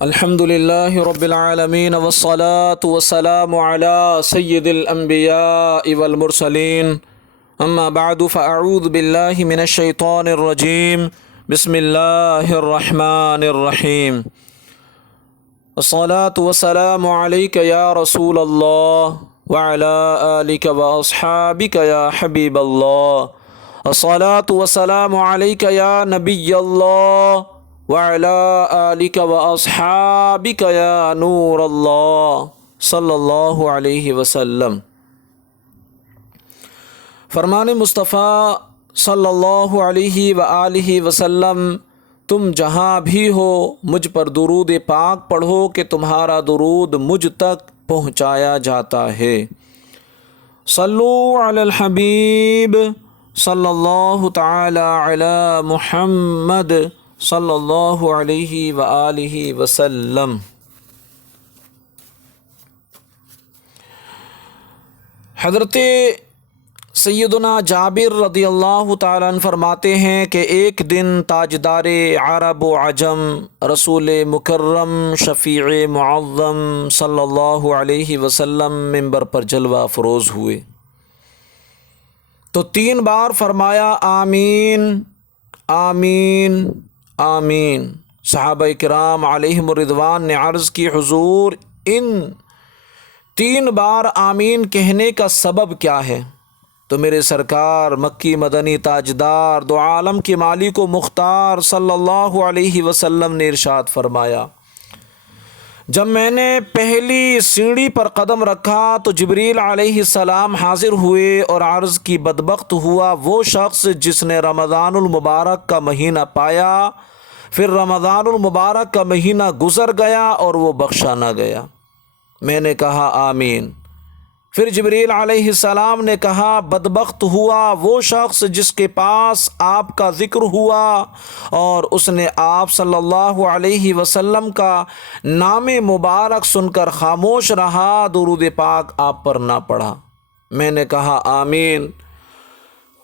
الحمد لله رب العالمين والصلاة والسلام على سيد الأنبياء والمرسلين أما بعد فأعوذ بالله من الشيطان الرجيم بسم الله الرحمن الرحيم الصلاة والسلام عليك يا رسول الله وعلى آلك وأصحابك يا حبيب الله الصلاة والسلام عليك يا نبي الله وعلى آلك وأصحابك يا نور الله صلی اللہ علیہ وسلم۔ فرمان مصطفیٰ صلی اللہ علیہ وآلہ وسلم، تم جہاں بھی ہو مجھ پر درود پاک پڑھو کہ تمہارا درود مجھ تک پہنچایا جاتا ہے۔ صلو علی الحبیب صلی اللہ تعالی علی محمد صلی اللہ علیہ وآلہ وسلم۔ حضرت سیدنا جابر رضی اللہ تعالیٰ عنہ فرماتے ہیں کہ ایک دن تاجدار عرب و عجم رسول مکرم شفیع معظم صلی اللہ علیہ وسلم منبر پر جلوہ افروز ہوئے تو 3 بار فرمایا آمین آمین آمین۔ صحابہ کرام علیہم الرضوان نے عرض کی حضور ان 3 بار آمین کہنے کا سبب کیا ہے؟ تو میرے سرکار مکی مدنی تاجدار دو عالم کے مالک و مختار صلی اللہ علیہ وسلم نے ارشاد فرمایا، جب میں نے پہلی سیڑھی پر قدم رکھا تو جبریل علیہ السلام حاضر ہوئے اور عرض کی بدبخت ہوا وہ شخص جس نے رمضان المبارک کا مہینہ پایا پھر رمضان المبارک کا مہینہ گزر گیا اور وہ بخشا نہ گیا۔ میں نے کہا آمین۔ پھر جبریل علیہ السلام نے کہا بدبخت ہوا وہ شخص جس کے پاس آپ کا ذکر ہوا اور اس نے آپ صلی اللہ علیہ وسلم کا نام مبارک سن کر خاموش رہا، درود پاک آپ پر نہ پڑھا۔ میں نے کہا آمین۔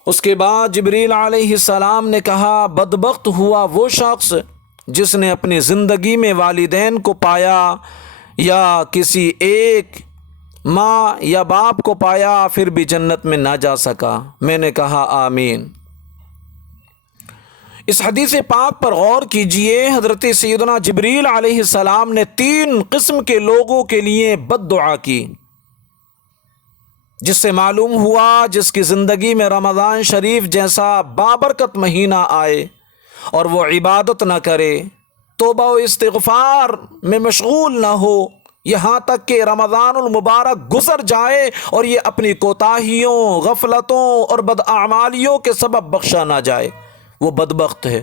اس کے بعد جبریل علیہ السلام نے کہا بدبخت ہوا وہ شخص جس نے اپنی زندگی میں والدین کو پایا یا کسی ایک ماں یا باپ کو پایا پھر بھی جنت میں نہ جا سکا۔ میں نے کہا آمین۔ اس حدیث پاک پر غور کیجئے، حضرت سیدنا جبریل علیہ السلام نے 3 قسم کے لوگوں کے لیے بد دعا کی، جس سے معلوم ہوا جس کی زندگی میں رمضان شریف جیسا بابرکت مہینہ آئے اور وہ عبادت نہ کرے، توبہ و استغفار میں مشغول نہ ہو، یہاں تک کہ رمضان المبارک گزر جائے اور یہ اپنی کوتاہیوں، غفلتوں اور بداعمالیوں کے سبب بخشا نہ جائے، وہ بدبخت ہے۔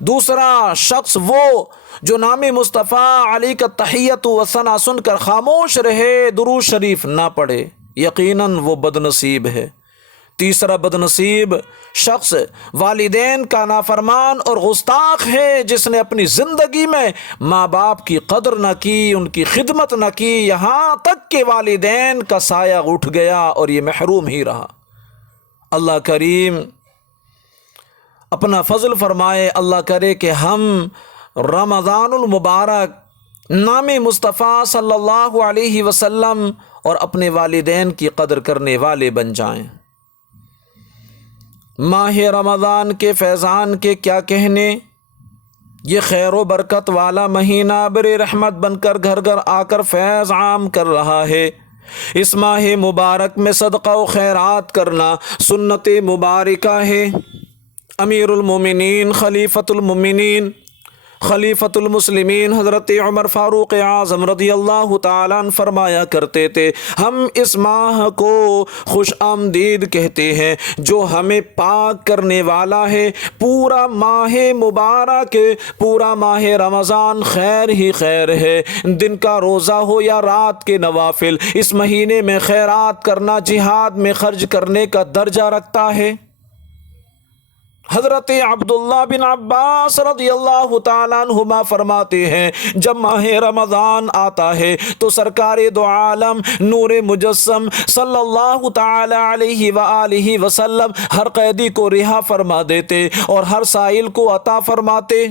دوسرا شخص وہ جو نام مصطفیٰ علی کا تحیت و ثنا سن کر خاموش رہے، درود شریف نہ پڑھے، یقیناً وہ بد نصیب ہے۔ تیسرا بد نصیب شخص والدین کا نافرمان اور گستاخ ہے، جس نے اپنی زندگی میں ماں باپ کی قدر نہ کی، ان کی خدمت نہ کی، یہاں تک کہ والدین کا سایہ اٹھ گیا اور یہ محروم ہی رہا۔ اللہ کریم اپنا فضل فرمائے، اللہ کرے کہ ہم رمضان المبارک نام مصطفیٰ صلی اللہ علیہ وسلم اور اپنے والدین کی قدر کرنے والے بن جائیں۔ ماہ رمضان کے فیضان کے کیا کہنے، یہ خیر و برکت والا مہینہ بر رحمت بن کر گھر گھر آ کر فیض عام کر رہا ہے۔ اس ماہ مبارک میں صدقہ و خیرات کرنا سنت مبارکہ ہے۔ امیر المومنین خلیفۃ المؤمنین خلیفۃ المسلمین حضرت عمر فاروق اعظم رضی اللہ تعالیٰ عنہ فرمایا کرتے تھے، ہم اس ماہ کو خوش آمدید کہتے ہیں جو ہمیں پاک کرنے والا ہے۔ پورا ماہ مبارک، پورا ماہ رمضان خیر ہی خیر ہے، دن کا روزہ ہو یا رات کے نوافل، اس مہینے میں خیرات کرنا جہاد میں خرچ کرنے کا درجہ رکھتا ہے۔ حضرت عبداللہ بن عباس رضی اللہ تعالیٰ عنہما فرماتے ہیں، جب ماہ رمضان آتا ہے تو سرکار دو عالم نور مجسم صلی اللہ تعالیٰ علیہ وآلہ وسلم ہر قیدی کو رہا فرما دیتے اور ہر سائل کو عطا فرماتے۔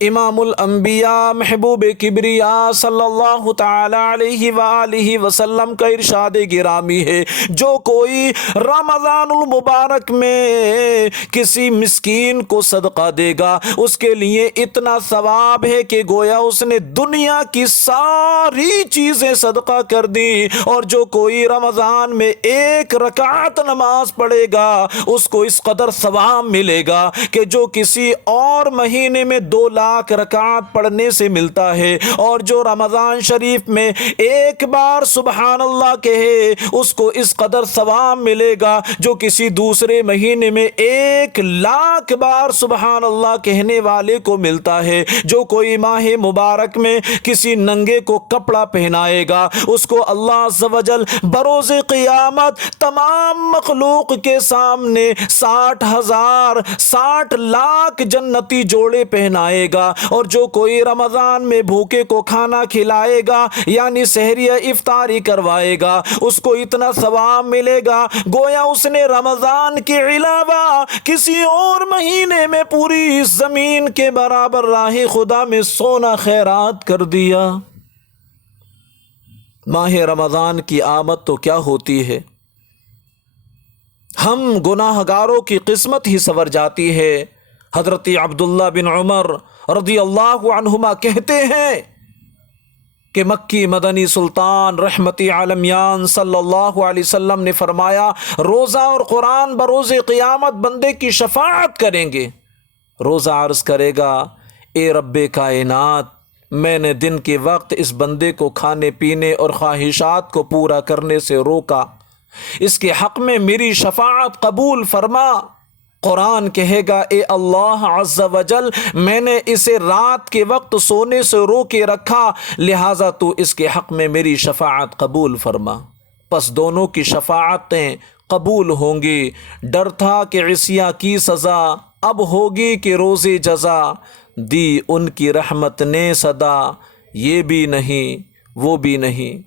امام الانبیاء محبوب کبریا صلی اللہ تعالی علیہ وآلہ وسلم کا ارشاد گرامی ہے، جو کوئی رمضان المبارک میں کسی مسکین کو صدقہ دے گا اس کے لیے اتنا ثواب ہے کہ گویا اس نے دنیا کی ساری چیزیں صدقہ کر دی، اور جو کوئی رمضان میں 1 رکعت نماز پڑھے گا اس کو اس قدر ثواب ملے گا کہ جو کسی اور مہینے میں 2 لاکھ رکعت پڑھنے سے ملتا ہے، اور جو رمضان شریف میں 1 بار سبحان اللہ کہے اس کو اس قدر ثواب ملے گا جو کسی دوسرے مہینے میں 1 لاکھ بار سبحان اللہ کہنے والے کو ملتا ہے۔ جو کوئی ماہ مبارک میں کسی ننگے کو کپڑا پہنائے گا اس کو اللہ عز و جل بروز قیامت تمام مخلوق کے سامنے 60 لاکھ جنتی جوڑے پہنائے گا، اور جو کوئی رمضان میں بھوکے کو کھانا کھلائے گا یعنی سحری افطاری کروائے گا اس کو اتنا ثواب ملے گا گویا اس نے رمضان کے علاوہ کسی اور مہینے میں پوری زمین کے برابر راہ خدا میں سونا خیرات کر دیا۔ ماہ رمضان کی آمد تو کیا ہوتی ہے، ہم گناہ گاروں کی قسمت ہی سنور جاتی ہے۔ حضرت عبداللہ بن عمر رضی اللہ عنہما کہتے ہیں کہ مکی مدنی سلطان رحمت عالمیان صلی اللہ علیہ وسلم نے فرمایا، روزہ اور قرآن بروز قیامت بندے کی شفاعت کریں گے۔ روزہ عرض کرے گا، اے رب کائنات، میں نے دن کے وقت اس بندے کو کھانے پینے اور خواہشات کو پورا کرنے سے روکا، اس کے حق میں میری شفاعت قبول فرما۔ قرآن کہے گا، اے اللہ عز و جل، میں نے اسے رات کے وقت سونے سے روکے رکھا، لہٰذا تو اس کے حق میں میری شفاعت قبول فرما۔ پس دونوں کی شفاعتیں قبول ہوں گی۔ ڈر تھا کہ عصیاں کی سزا اب ہوگی کہ روز جزا، دی ان کی رحمت نے صدا، یہ بھی نہیں وہ بھی نہیں۔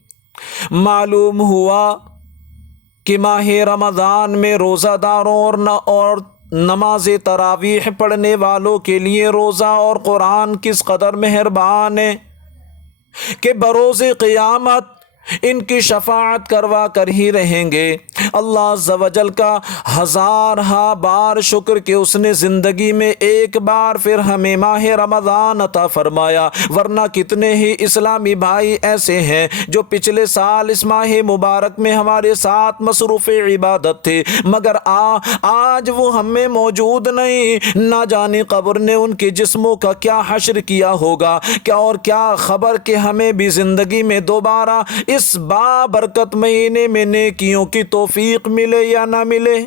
معلوم ہوا کہ ماہ رمضان میں روزہ داروں اور نماز تراویح پڑھنے والوں کے لیے روزہ اور قرآن کس قدر مہربان ہے کہ بروز قیامت ان کی شفاعت کروا کر ہی رہیں گے۔ اللہ عز و جل کا ہزارہا بار شکر کہ اس نے زندگی میں 1 بار پھر ہمیں ماہ رمضان عطا فرمایا، ورنہ کتنے ہی اسلامی بھائی ایسے ہیں جو پچھلے سال اس ماہ مبارک میں ہمارے ساتھ مصروف عبادت تھے، مگر آج وہ ہم میں موجود نہیں۔ نہ جانے قبر نے ان کے جسموں کا کیا حشر کیا ہوگا، اور کیا خبر کہ ہمیں بھی زندگی میں دوبارہ اس بابرکت مہینے میں نیکیوں کی توفیق ملے یا نہ ملے۔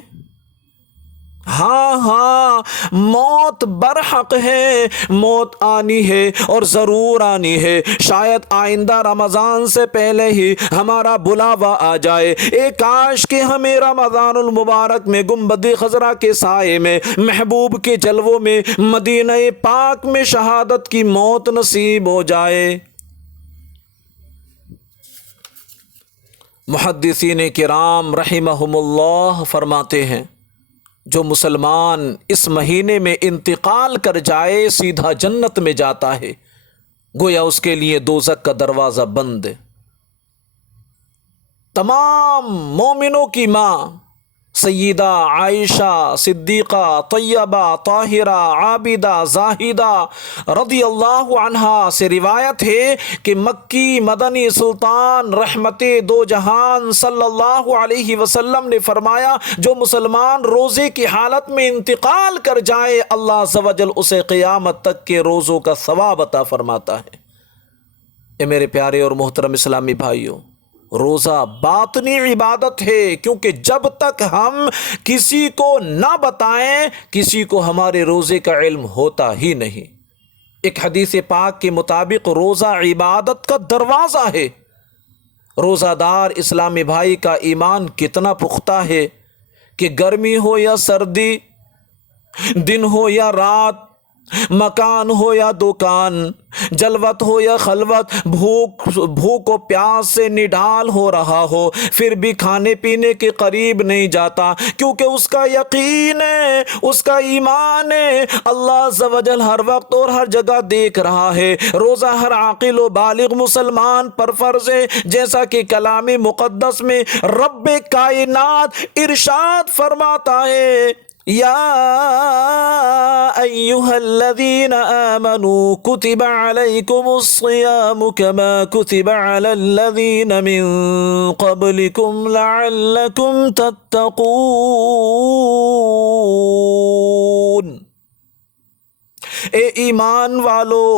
ہاں موت برحق ہے، موت آنی ہے اور ضرور آنی ہے۔ شاید آئندہ رمضان سے پہلے ہی ہمارا بلاوا آ جائے۔ اے کاش کہ ہمیں رمضان المبارک میں گنبد خضرا کے سائے میں، محبوب کے جلووں میں، مدینہ پاک میں شہادت کی موت نصیب ہو جائے۔ محدثین کرام رحمہم اللہ فرماتے ہیں، جو مسلمان اس مہینے میں انتقال کر جائے سیدھا جنت میں جاتا ہے، گویا اس کے لیے دوزخ کا دروازہ بند ہے۔ تمام مومنوں کی ماں سیدہ عائشہ صدیقہ طیبہ طاہرہ عابدہ زاہدہ رضی اللہ عنہا سے روایت ہے کہ مکی مدنی سلطان رحمت دو جہان صلی اللہ علیہ وسلم نے فرمایا، جو مسلمان روزے کی حالت میں انتقال کر جائے اللہ عز و جل اسے قیامت تک کے روزوں کا ثواب عطا فرماتا ہے۔ اے میرے پیارے اور محترم اسلامی بھائیوں، روزہ باطنی عبادت ہے، کیونکہ جب تک ہم کسی کو نہ بتائیں کسی کو ہمارے روزے کا علم ہوتا ہی نہیں۔ ایک حدیث پاک کے مطابق روزہ عبادت کا دروازہ ہے۔ روزہ دار اسلامی بھائی کا ایمان کتنا پختہ ہے کہ گرمی ہو یا سردی، دن ہو یا رات، مکان ہو یا دکان، جلوت ہو یا خلوت، بھوک و پیاس سے نڈال ہو رہا ہو، پھر بھی کھانے پینے کے قریب نہیں جاتا، کیونکہ اس کا یقین ہے، اس کا ایمان ہے، اللہ عز و جل ہر وقت اور ہر جگہ دیکھ رہا ہے۔ روزہ ہر عاقل و بالغ مسلمان پر فرض ہے، جیسا کہ کلام مقدس میں رب کائنات ارشاد فرماتا ہے، یا ایہا الذین آمنوا کتب علیکم الصیام کما کتب علی الذین من قبلکم لعلکم تتقون۔ اے ایمان والو،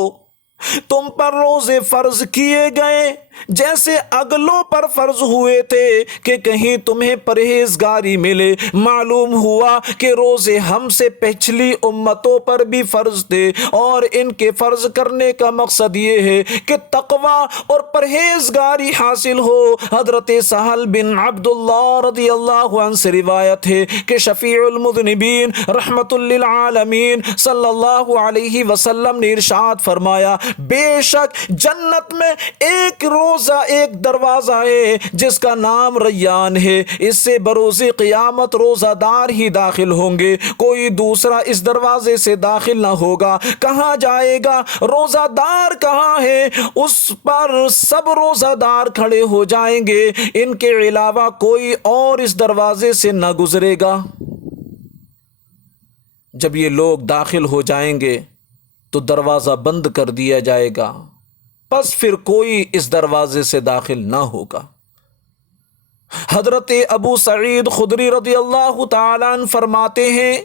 تم پر روزے فرض کیے گئے جیسے اگلوں پر فرض ہوئے تھے کہ کہیں تمہیں پرہیزگاری ملے۔ معلوم ہوا کہ روزے ہم سے پچھلی امتوں پر بھی فرض تھے، اور ان کے فرض کرنے کا مقصد یہ ہے کہ تقوی اور پرہیزگاری حاصل ہو۔ حضرت سہل بن عبداللہ رضی اللہ عنہ سے روایت ہے کہ شفیع المذنبین رحمت للعالمین صلی اللہ علیہ وسلم نے ارشاد فرمایا، بے شک جنت میں ایک روزہ ایک دروازہ ہے جس کا نام ریان ہے، اس سے بروز قیامت روزہ دار ہی داخل ہوں گے، کوئی دوسرا اس دروازے سے داخل نہ ہوگا۔ کہاں جائے گا؟ روزہ دار کہاں ہے؟ اس پر سب روزہ دار کھڑے ہو جائیں گے، ان کے علاوہ کوئی اور اس دروازے سے نہ گزرے گا۔ جب یہ لوگ داخل ہو جائیں گے تو دروازہ بند کر دیا جائے گا، پس پھر کوئی اس دروازے سے داخل نہ ہوگا۔ حضرت ابو سعید خدری رضی اللہ تعالیٰ عنہ فرماتے ہیں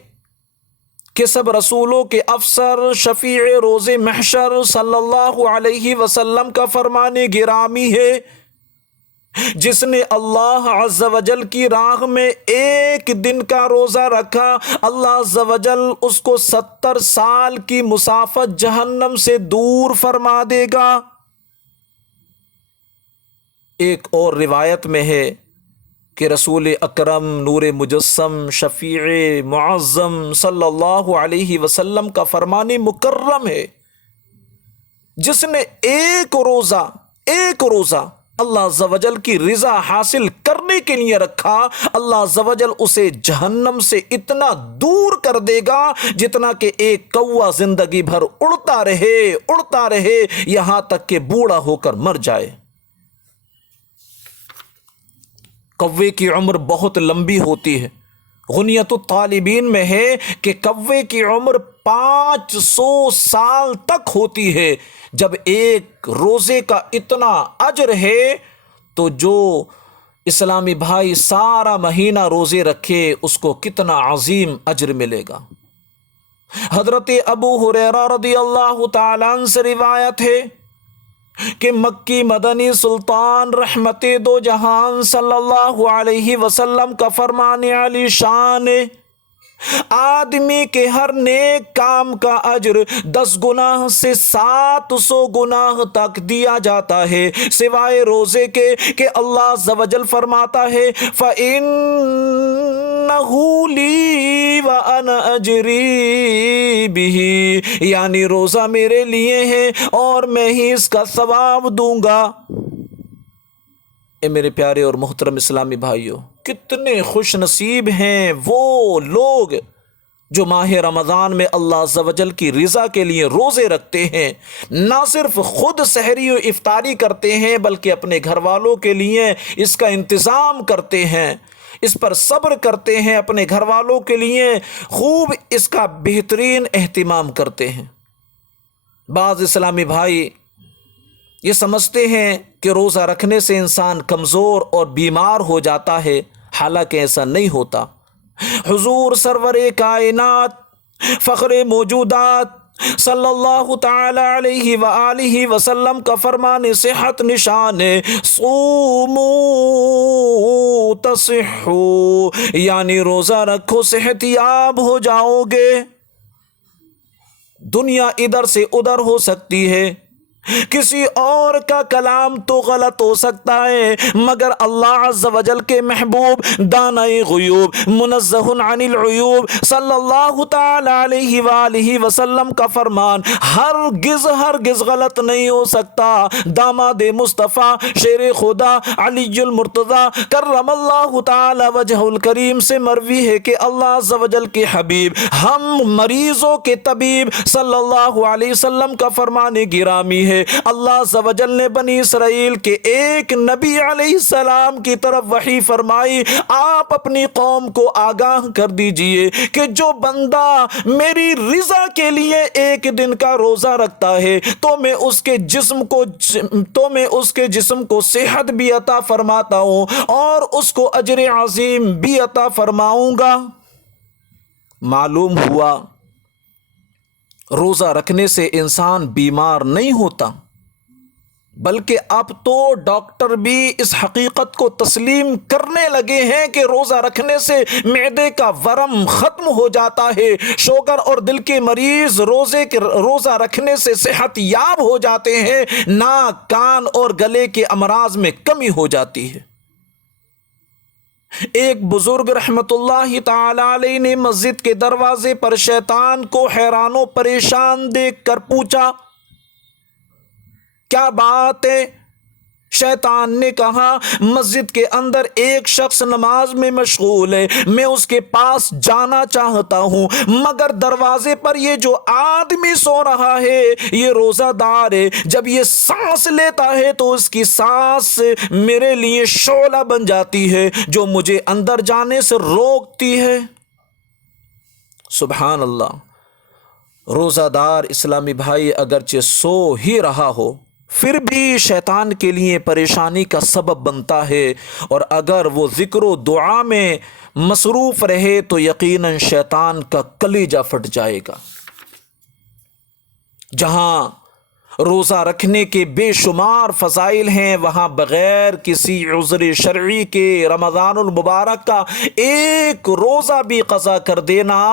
کہ سب رسولوں کے افسر شفیع روز محشر صلی اللہ علیہ وسلم کا فرمان گرامی ہے، جس نے اللہ عز و جل کی راہ میں ایک دن کا روزہ رکھا، اللہ عز و جل اس کو 70 سال کی مسافت جہنم سے دور فرما دے گا۔ ایک اور روایت میں ہے کہ رسول اکرم نور مجسم شفیع معظم صلی اللہ علیہ وسلم کا فرمان مکرم ہے، جس نے ایک روزہ اللہ عز و جل کی رضا حاصل کرنے کے لیے رکھا، اللہ عز و جل اسے جہنم سے اتنا دور کر دے گا جتنا کہ ایک کوا زندگی بھر اڑتا رہے یہاں تک کہ بوڑھا ہو کر مر جائے۔ کوے کی عمر بہت لمبی ہوتی ہے، غنیت الطالبین میں ہے کہ کوے کی عمر 500 سال تک ہوتی ہے۔ جب ایک روزے کا اتنا اجر ہے تو جو اسلامی بھائی سارا مہینہ روزے رکھے اس کو کتنا عظیم اجر ملے گا۔ حضرت ابو ہریرہ رضی اللہ تعالیٰ عنہ سے روایت ہے کہ مکی مدنی سلطان رحمت دو جہان صلی اللہ علیہ وسلم کا فرمان علی شان، آدمی کے ہر نیک کام کا اجر 10 گناہ سے 700 گناہ تک دیا جاتا ہے، سوائے روزے کے کہ اللہ عز و جل فرماتا ہے فَإِنَّهُ لِي وَأَنَا أَجْرِي بِهِ، یعنی روزہ میرے لیے ہے اور میں ہی اس کا ثواب دوں گا۔ اے میرے پیارے اور محترم اسلامی بھائیوں، کتنے خوش نصیب ہیں وہ لوگ جو ماہ رمضان میں اللہ عز و جل کی رضا کے لیے روزے رکھتے ہیں، نہ صرف خود سحری و افطاری کرتے ہیں بلکہ اپنے گھر والوں کے لیے اس کا انتظام کرتے ہیں، اس پر صبر کرتے ہیں، اپنے گھر والوں کے لیے خوب اس کا بہترین اہتمام کرتے ہیں۔ بعض اسلامی بھائی یہ سمجھتے ہیں کہ روزہ رکھنے سے انسان کمزور اور بیمار ہو جاتا ہے، حالانکہ ایسا نہیں ہوتا۔ حضور سرور کائنات فخر موجودات صلی اللہ تعالی علیہ وآلہ وسلم کا فرمان صحت نشان ہے، صوموا تصحوا، یعنی روزہ رکھو صحت یاب ہو جاؤ گے۔ دنیا ادھر سے ادھر ہو سکتی ہے، کسی اور کا کلام تو غلط ہو سکتا ہے، مگر اللہ عز و جل کے محبوب دانائے غیوب منزہ عن العیوب صلی اللہ تعالی علیہ وآلہ وسلم کا فرمان ہرگز غلط نہیں ہو سکتا۔ داماد مصطفیٰ شیر خدا علی المرتضی کرم اللہ تعالی وجہ الکریم سے مروی ہے کہ اللہ عز و جل کے حبیب ہم مریضوں کے طبیب صلی اللہ علیہ وسلم کا فرمان گرامی ہے، اللہ عز و جل نے بنی اسرائیل کے ایک نبی علیہ السلام کی طرف وحی فرمائی، آپ اپنی قوم کو آگاہ کر دیجئے کہ جو بندہ میری رضا کے لیے ایک دن کا روزہ رکھتا ہے تو میں اس کے جسم کو صحت بھی عطا فرماتا ہوں اور اس کو اجر عظیم بھی عطا فرماؤں گا۔ معلوم ہوا روزہ رکھنے سے انسان بیمار نہیں ہوتا، بلکہ اب تو ڈاکٹر بھی اس حقیقت کو تسلیم کرنے لگے ہیں کہ روزہ رکھنے سے معدے کا ورم ختم ہو جاتا ہے، شوگر اور دل کے مریض روزہ رکھنے سے صحت یاب ہو جاتے ہیں، ناک کان اور گلے کے امراض میں کمی ہو جاتی ہے۔ ایک بزرگ رحمت اللہ تعالی علیہ نے مسجد کے دروازے پر شیطان کو حیران و پریشان دیکھ کر پوچھا، کیا بات ہے؟ شیطان نے کہا، مسجد کے اندر ایک شخص نماز میں مشغول ہے، میں اس کے پاس جانا چاہتا ہوں، مگر دروازے پر یہ جو آدمی سو رہا ہے یہ روزہ دار ہے، جب یہ سانس لیتا ہے تو اس کی سانس میرے لیے شعلہ بن جاتی ہے جو مجھے اندر جانے سے روکتی ہے۔ سبحان اللہ، روزہ دار اسلامی بھائی اگرچہ سو ہی رہا ہو پھر بھی شیطان کے لیے پریشانی کا سبب بنتا ہے، اور اگر وہ ذکر و دعا میں مصروف رہے تو یقیناً شیطان کا کلیجہ پھٹ جائے گا۔ جہاں روزہ رکھنے کے بے شمار فضائل ہیں، وہاں بغیر کسی عذر شرعی کے رمضان المبارک کا ایک روزہ بھی قضا کر دینا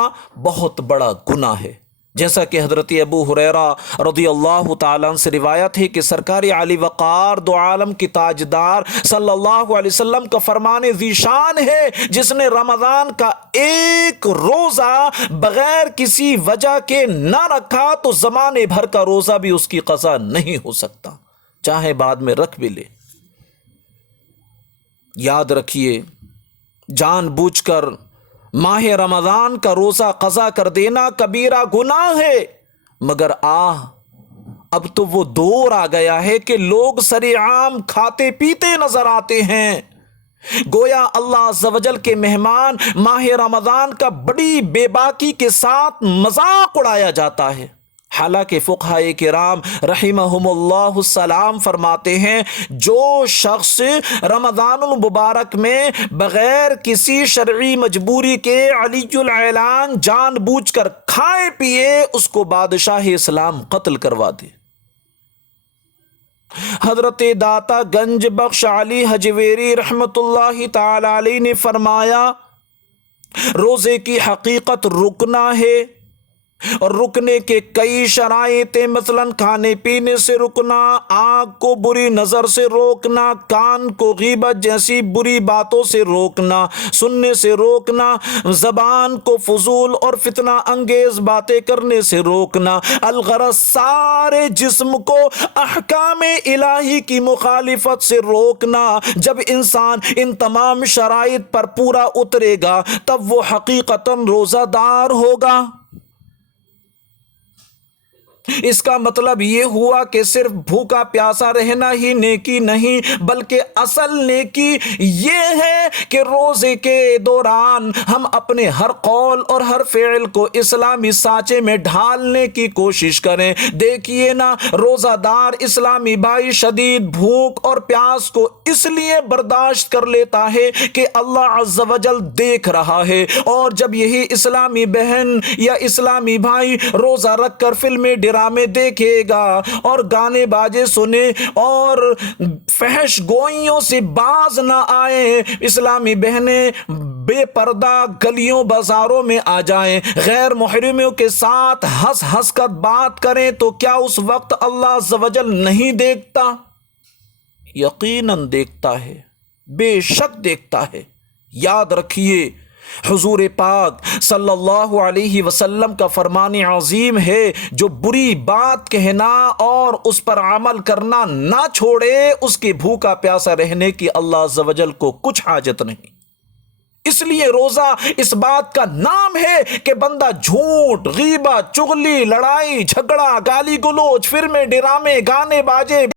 بہت بڑا گناہ ہے۔ جیسا کہ حضرت ابو ہریرہ رضی اللہ تعالیٰ عنہ سے روایت ہے کہ سرکار علی وقار دو عالم کی تاجدار صلی اللہ علیہ وسلم کا فرمان ذیشان ہے، جس نے رمضان کا ایک روزہ بغیر کسی وجہ کے نہ رکھا تو زمانے بھر کا روزہ بھی اس کی قضا نہیں ہو سکتا، چاہے بعد میں رکھ بھی لے۔ یاد رکھیے، جان بوجھ کر ماہ رمضان کا روزہ قضا کر دینا کبیرہ گناہ ہے، مگر اب تو وہ دور آ گیا ہے کہ لوگ سرعام کھاتے پیتے نظر آتے ہیں، گویا اللہ عز و جل کے مہمان ماہ رمضان کا بڑی بے باکی کے ساتھ مذاق اڑایا جاتا ہے۔ حالانکہ فقہائے کرام رحمہم اللہ السلام فرماتے ہیں، جو شخص رمضان المبارک میں بغیر کسی شرعی مجبوری کے علی الاعلان جان بوجھ کر کھائے پیے، اس کو بادشاہ اسلام قتل کروا دے۔ حضرت داتا گنج بخش علی حجویری رحمت اللہ تعالی علیہ نے فرمایا، روزے کی حقیقت رکنا ہے، اور رکنے کے کئی شرائط، مثلا کھانے پینے سے رکنا، آنکھ کو بری نظر سے روکنا، کان کو غیبت جیسی بری باتوں سے روکنا، سننے سے روکنا، زبان کو فضول اور فتنہ انگیز باتیں کرنے سے روکنا، الغرض سارے جسم کو احکام الہی کی مخالفت سے روکنا۔ جب انسان ان تمام شرائط پر پورا اترے گا تب وہ حقیقتاً روزہ دار ہوگا۔ اس کا مطلب یہ ہوا کہ صرف بھوکا پیاسا رہنا ہی نیکی نہیں، بلکہ اصل نیکی یہ ہے کہ روزے کے دوران ہم اپنے ہر قول اور ہر فعل کو اسلامی سانچے میں ڈھالنے کی کوشش کریں۔ دیکھیے نا، روزہ دار اسلامی بھائی شدید بھوک اور پیاس کو اس لیے برداشت کر لیتا ہے کہ اللہ عز و جل دیکھ رہا ہے، اور جب یہی اسلامی بہن یا اسلامی بھائی روزہ رکھ کر فلمیں ڈرامے دیکھے گا اور گانے باجے سنے اور فحش گوئیوں سے باز نہ آئے، اسلامی بہنیں بے پردہ گلیوں بازاروں میں آ جائیں، غیر محرموں کے ساتھ ہنس ہنس کر بات کریں، تو کیا اس وقت اللہ عز و جل نہیں دیکھتا؟ یقیناً دیکھتا ہے، بے شک دیکھتا ہے۔ یاد رکھیے، حضور پاک صلی اللہ علیہ وسلم کا فرمان عظیم ہے، جو بری بات کہنا اور اس پر عمل کرنا نہ چھوڑے، اس کے بھوکا پیاسا رہنے کی اللہ عز و جل کو کچھ حاجت نہیں۔ اس لیے روزہ اس بات کا نام ہے کہ بندہ جھوٹ، غیبت، چغلی، لڑائی جھگڑا، گالی گلوچ، فلمیں، ڈرامے، گانے باجے،